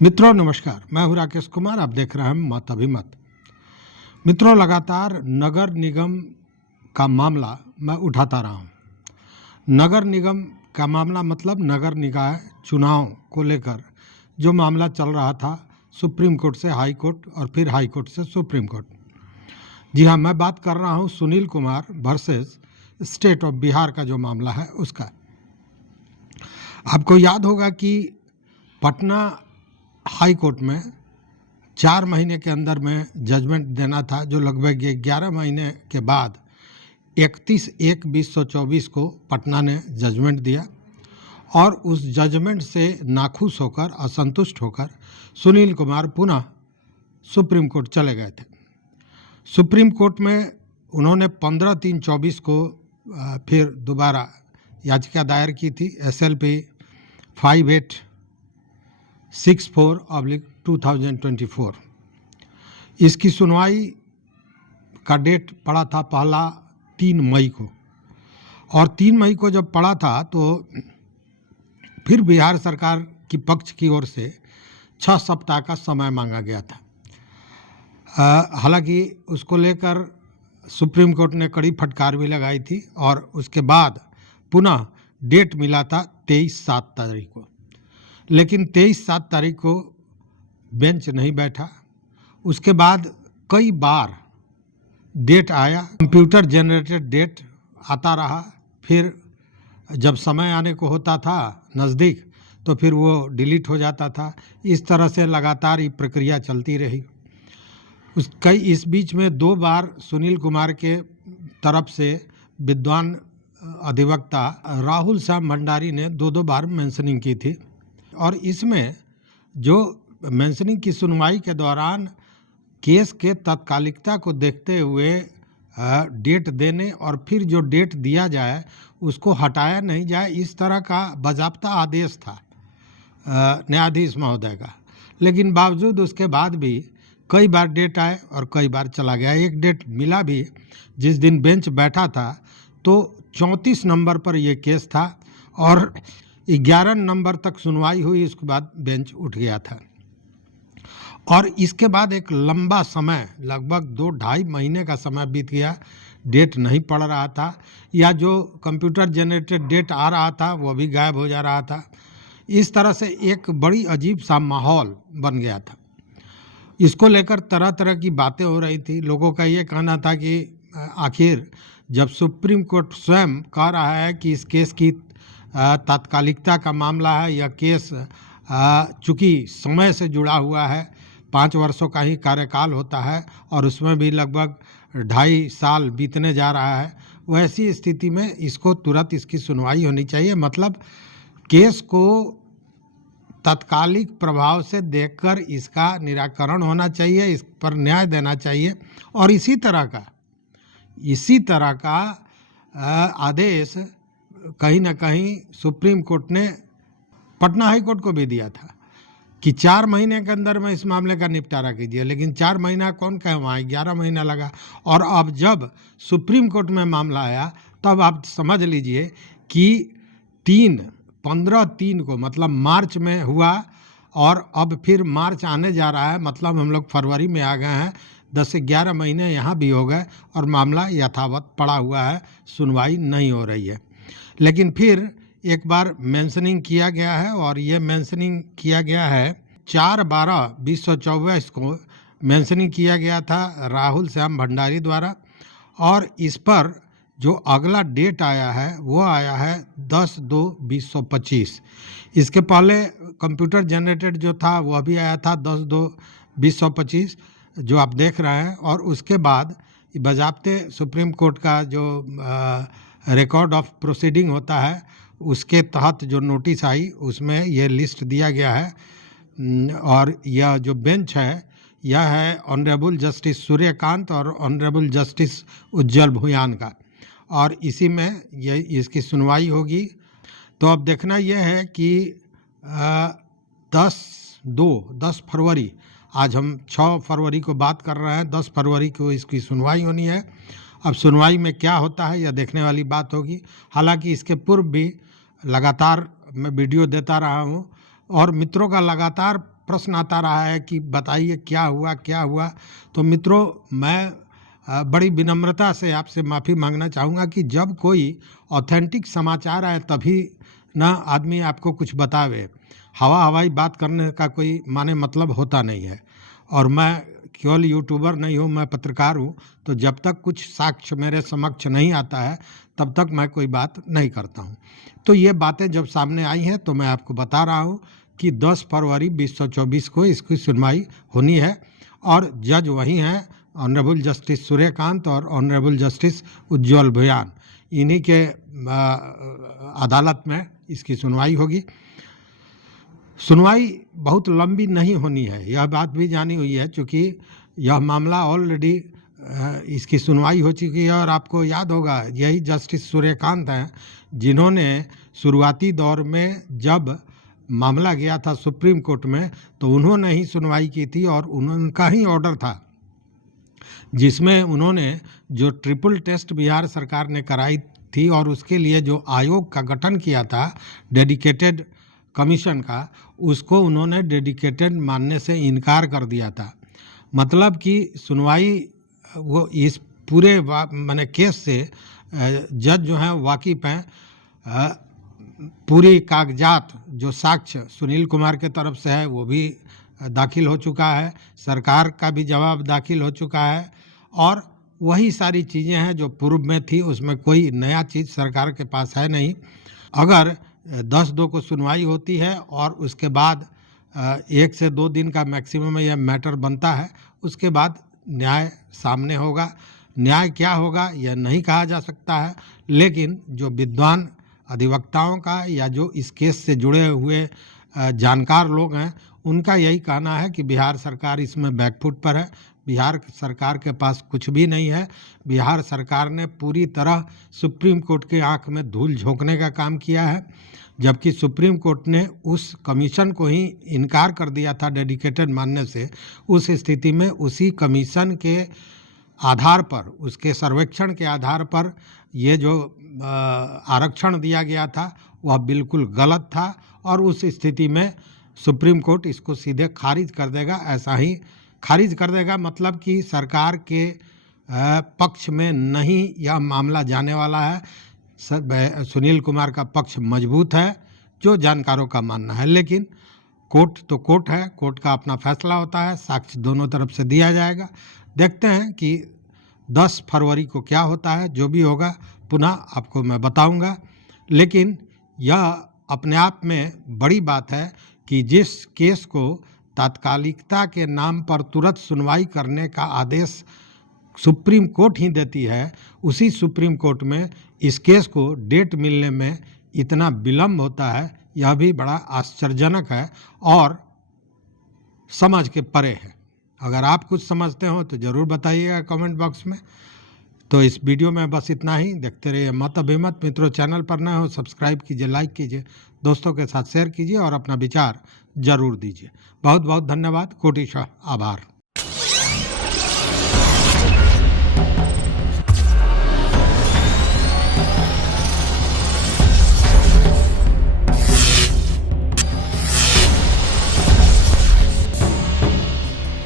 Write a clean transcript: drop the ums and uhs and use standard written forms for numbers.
मित्रों नमस्कार, मैं हूं राकेश कुमार। आप देख रहे हैं मत अभिमत। मित्रों, लगातार नगर निगम का मामला मैं उठाता रहा हूं। नगर निगम का मामला मतलब नगर निकाय चुनाव को लेकर जो मामला चल रहा था, सुप्रीम कोर्ट से हाई कोर्ट और फिर हाई कोर्ट से सुप्रीम कोर्ट। जी हाँ, मैं बात कर रहा हूं Sunil Kumar versus state of Bihar का जो मामला है उसका। आपको याद होगा कि पटना हाई कोर्ट में 4 महीने के अंदर में जजमेंट देना था, जो लगभग 11 महीने के बाद 31/1/2024 को पटना ने जजमेंट दिया और उस जजमेंट से नाखुश होकर, असंतुष्ट होकर सुनील कुमार पुनः सुप्रीम कोर्ट चले गए थे। सुप्रीम कोर्ट में उन्होंने 15/3/24 को फिर दोबारा याचिका दायर की थी, SLP 5864/2024। इसकी सुनवाई का डेट पड़ा था पहला 3 मई को, और 3 मई को जब पड़ा था तो फिर बिहार सरकार की पक्ष की ओर से 6 सप्ताह का समय मांगा गया था। हालांकि उसको लेकर सुप्रीम कोर्ट ने कड़ी फटकार भी लगाई थी और उसके बाद पुनः डेट मिला था 23/7 को। लेकिन 23/7 को बेंच नहीं बैठा। उसके बाद कई बार डेट आया, कंप्यूटर जनरेटेड डेट आता रहा, फिर जब समय आने को होता था नज़दीक तो फिर वो डिलीट हो जाता था। इस तरह से लगातार ये प्रक्रिया चलती रही। इस बीच में 2 बार सुनील कुमार के तरफ से विद्वान अधिवक्ता राहुल श्याम भंडारी ने 2 बार मेंशनिंग की थी, और इसमें जो मेंशनिंग की सुनवाई के दौरान केस के तत्कालिकता को देखते हुए डेट देने और फिर जो डेट दिया जाए उसको हटाया नहीं जाए, इस तरह का बाज़ाब्ता आदेश था न्यायाधीश महोदय का। लेकिन बावजूद उसके बाद भी कई बार डेट आए और कई बार चला गया। एक डेट मिला भी जिस दिन बेंच बैठा था तो 34 नंबर पर यह केस था और 11 नंबर तक सुनवाई हुई। इसके बाद बेंच उठ गया था और इसके बाद एक लंबा समय, लगभग 2-2.5 महीने का समय बीत गया। डेट नहीं पड़ रहा था, या जो कंप्यूटर जनरेटेड डेट आ रहा था वो भी गायब हो जा रहा था। इस तरह से एक बड़ी अजीब सा माहौल बन गया था। इसको लेकर तरह तरह की बातें हो रही थी। लोगों का ये कहना था कि आखिर जब सुप्रीम कोर्ट स्वयं कह रहा है कि इस केस की तात्कालिकता का मामला है, यह केस चूँकि समय से जुड़ा हुआ है, 5 वर्षों का ही कार्यकाल होता है और उसमें भी लगभग 2.5 साल बीतने जा रहा है, वैसी स्थिति में इसको तुरंत इसकी सुनवाई होनी चाहिए। मतलब केस को तात्कालिक प्रभाव से देखकर इसका निराकरण होना चाहिए, इस पर न्याय देना चाहिए। और इसी तरह का आदेश कहीं ना कहीं सुप्रीम कोर्ट ने पटना हाई कोर्ट को भी दिया था कि 4 महीने के अंदर में इस मामले का निपटारा कीजिए। लेकिन 4 महीना कौन कहे, वहाँ 11 महीना लगा। और अब जब सुप्रीम कोर्ट में मामला आया तब आप समझ लीजिए कि 15/3 को, मतलब मार्च में हुआ, और अब फिर मार्च आने जा रहा है, मतलब हम लोग फरवरी में आ गए हैं। 10 से 11 महीने यहाँ भी हो गए और मामला यथावत पड़ा हुआ है, सुनवाई नहीं हो रही है। लेकिन फिर एक बार मेंशनिंग किया गया है, और ये मेंशनिंग किया गया है 4/12/2024 को मेंशनिंग किया गया था राहुल श्याम भंडारी द्वारा। और इस पर जो अगला डेट आया है वो आया है 10/2/2025। इसके पहले कंप्यूटर जनरेटेड जो था वो भी आया था 10/2/2025, जो आप देख रहे हैं। और उसके बाद बजाब्ते सुप्रीम कोर्ट का जो रिकॉर्ड ऑफ प्रोसीडिंग होता है उसके तहत जो नोटिस आई उसमें यह लिस्ट दिया गया है। और यह जो बेंच है यह है ऑनरेबल जस्टिस सूर्यकांत और ऑनरेबल जस्टिस उज्जवल भुयान का, और इसी में ये इसकी सुनवाई होगी। तो अब देखना यह है कि 10 फरवरी, आज हम 6 फरवरी को बात कर रहे हैं, 10 फरवरी को इसकी सुनवाई होनी है। अब सुनवाई में क्या होता है यह देखने वाली बात होगी। हालांकि इसके पूर्व भी लगातार मैं वीडियो देता रहा हूं और मित्रों का लगातार प्रश्न आता रहा है कि बताइए क्या हुआ। तो मित्रों, मैं बड़ी विनम्रता से आपसे माफ़ी मांगना चाहूँगा कि जब कोई ऑथेंटिक समाचार आए तभी ना आदमी आपको कुछ बतावे। हवाई बात करने का कोई माने मतलब होता नहीं है। और मैं केवल यूट्यूबर नहीं हूँ, मैं पत्रकार हूँ। तो जब तक कुछ साक्ष्य मेरे समक्ष नहीं आता है तब तक मैं कोई बात नहीं करता हूँ। तो ये बातें जब सामने आई हैं तो मैं आपको बता रहा हूँ कि 10 फरवरी 2024 को इसकी सुनवाई होनी है और जज वही हैं, ऑनरेबल जस्टिस सूर्यकांत और ऑनरेबल जस्टिस उज्ज्वल भुयान। इन्हीं के अदालत में इसकी सुनवाई होगी। सुनवाई बहुत लंबी नहीं होनी है, यह बात भी जानी हुई है, क्योंकि यह मामला ऑलरेडी इसकी सुनवाई हो चुकी है। और आपको याद होगा यही जस्टिस सूर्यकांत हैं जिन्होंने शुरुआती दौर में जब मामला गया था सुप्रीम कोर्ट में तो उन्होंने ही सुनवाई की थी और उनका ही ऑर्डर था जिसमें उन्होंने जो ट्रिपल टेस्ट बिहार सरकार ने कराई थी और उसके लिए जो आयोग का गठन किया था डेडिकेटेड कमीशन का, उसको उन्होंने डेडिकेटेड मानने से इनकार कर दिया था। मतलब कि सुनवाई वो इस पूरे माने केस से जज जो हैं वाकिफ़ हैं। पूरी कागजात जो साक्ष्य सुनील कुमार के तरफ से है वो भी दाखिल हो चुका है, सरकार का भी जवाब दाखिल हो चुका है और वही सारी चीज़ें हैं जो पूर्व में थी, उसमें कोई नया चीज़ सरकार के पास है नहीं। अगर 10/2 को सुनवाई होती है और उसके बाद 1 से 2 दिन का मैक्सिमम यह मैटर बनता है, उसके बाद न्याय सामने होगा। न्याय क्या होगा यह नहीं कहा जा सकता है, लेकिन जो विद्वान अधिवक्ताओं का या जो इस केस से जुड़े हुए जानकार लोग हैं उनका यही कहना है कि बिहार सरकार इसमें बैकफुट पर है। बिहार सरकार के पास कुछ भी नहीं है। बिहार सरकार ने पूरी तरह सुप्रीम कोर्ट के आंख में धूल झोंकने का काम किया है, जबकि सुप्रीम कोर्ट ने उस कमीशन को ही इनकार कर दिया था डेडिकेटेड मानने से। उस स्थिति में उसी कमीशन के आधार पर, उसके सर्वेक्षण के आधार पर ये जो आरक्षण दिया गया था वह बिल्कुल गलत था और उस स्थिति में सुप्रीम कोर्ट इसको सीधे खारिज कर देगा। ऐसा ही खारिज कर देगा मतलब कि सरकार के पक्ष में नहीं यह मामला जाने वाला है। सुनील कुमार का पक्ष मजबूत है जो जानकारों का मानना है, लेकिन कोर्ट तो कोर्ट है, कोर्ट का अपना फैसला होता है, साक्ष्य दोनों तरफ से दिया जाएगा। देखते हैं कि 10 फरवरी को क्या होता है। जो भी होगा पुनः आपको मैं बताऊंगा। लेकिन यह अपने आप में बड़ी बात है कि जिस केस को तात्कालिकता के नाम पर तुरंत सुनवाई करने का आदेश सुप्रीम कोर्ट ही देती है, उसी सुप्रीम कोर्ट में इस केस को डेट मिलने में इतना विलम्ब होता है, यह भी बड़ा आश्चर्यजनक है और समझ के परे है। अगर आप कुछ समझते हो तो ज़रूर बताइएगा कमेंट बॉक्स में। तो इस वीडियो में बस इतना ही। देखते रहिए मत अभिमत। मित्रों, चैनल पर नए हो सब्सक्राइब कीजिए, लाइक कीजिए, दोस्तों के साथ शेयर कीजिए और अपना विचार ज़रूर दीजिए। बहुत बहुत धन्यवाद, कोटिशः आभार।